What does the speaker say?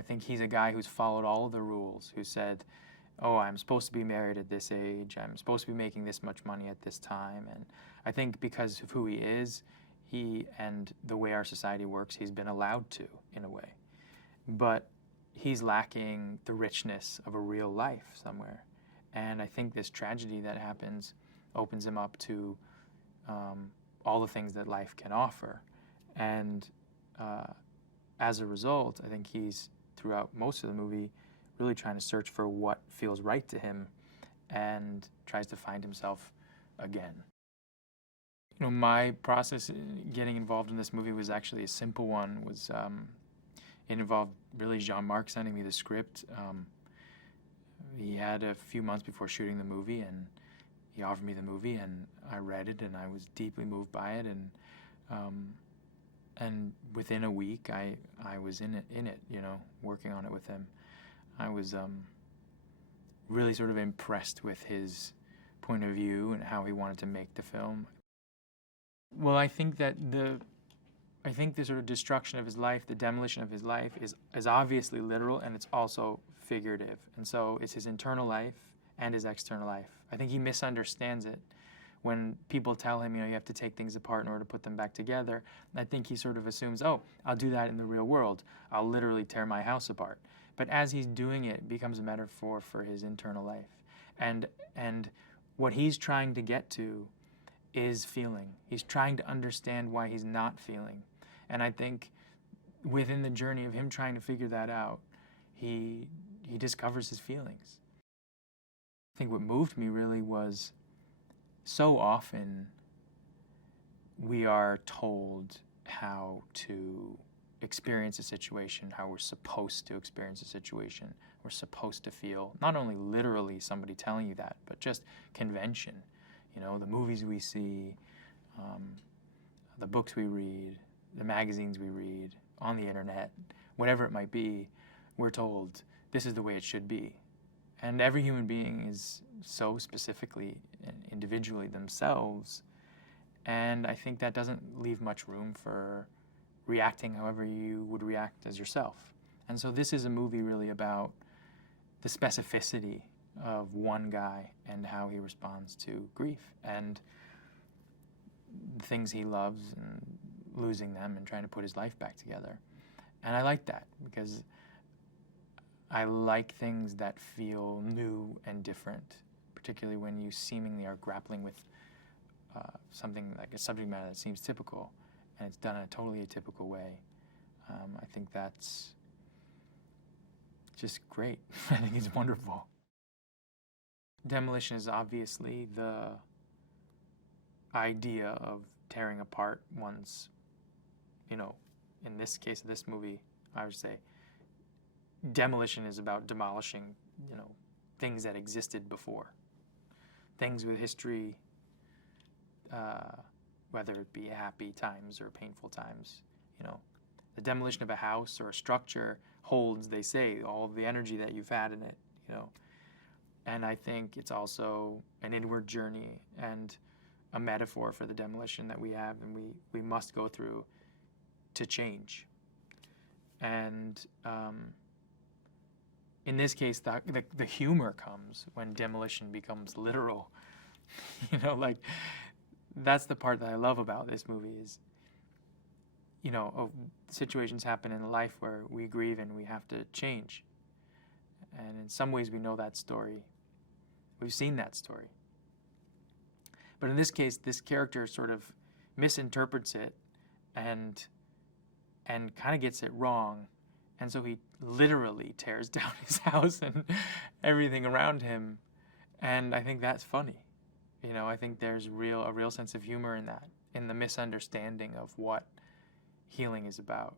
I think he's a guy who's followed all of the rules, who said, oh, I'm supposed to be married at this age, I'm supposed to be making this much money at this time. And I think because of who he is, he and the way our society works, he's been allowed to, in a way. But he's lacking the richness of a real life somewhere. And I think this tragedy that happens opens him up to all the things that life can offer. And as a result, I think he's, throughout most of the movie, really trying to search for what feels right to him and tries to find himself again. You know, my process in getting involved in this movie was actually a simple one. It involved really Jean-Marc sending me the script. He had a few months before shooting the movie, and he offered me the movie, and I read it, and I was deeply moved by it, and within a week, I was in it, you know, working on it with him. I was really sort of impressed with his point of view and how he wanted to make the film. Well, I think that the sort of destruction of his life, the demolition of his life, is obviously literal, and it's also figurative. And so it's his internal life and his external life. I think he misunderstands it when people tell him, you know, you have to take things apart in order to put them back together. I think he sort of assumes, oh, I'll do that in the real world. I'll literally tear my house apart. But as he's doing it, it becomes a metaphor for his internal life. And what he's trying to get to is feeling. He's trying to understand why he's not feeling. And I think within the journey of him trying to figure that out, he discovers his feelings. I think what moved me really was, so often we are told how to experience a situation, how we're supposed to experience a situation, we're supposed to feel, not only literally somebody telling you that, but just convention. You know, the movies we see, the books we read, the magazines we read, on the internet, whatever it might be, we're told this is the way it should be. And every human being is so specifically and individually themselves, and I think that doesn't leave much room for reacting however you would react as yourself. And so this is a movie really about the specificity of one guy and how he responds to grief and the things he loves and losing them and trying to put his life back together. And I like that because I like things that feel new and different, particularly when you seemingly are grappling with something like a subject matter that seems typical, and it's done in a totally atypical way. I think that's just great. I think it's wonderful. Demolition is obviously the idea of tearing apart one's, you know, in this case of this movie, I would say, demolition is about demolishing, you know, things that existed before. Things with history, whether it be happy times or painful times, you know. The demolition of a house or a structure holds, they say, all of the energy that you've had in it, you know. And I think it's also an inward journey and a metaphor for the demolition that we have and we must go through to change. And in this case, the humor comes when demolition becomes literal. You know, like, that's the part that I love about this movie is, you know, situations happen in life where we grieve and we have to change. And in some ways we know that story. We've seen that story. But in this case, this character sort of misinterprets it and kind of gets it wrong. And so he literally tears down his house and everything around him. And I think that's funny. You know, I think there's a real sense of humor in that, in the misunderstanding of what healing is about.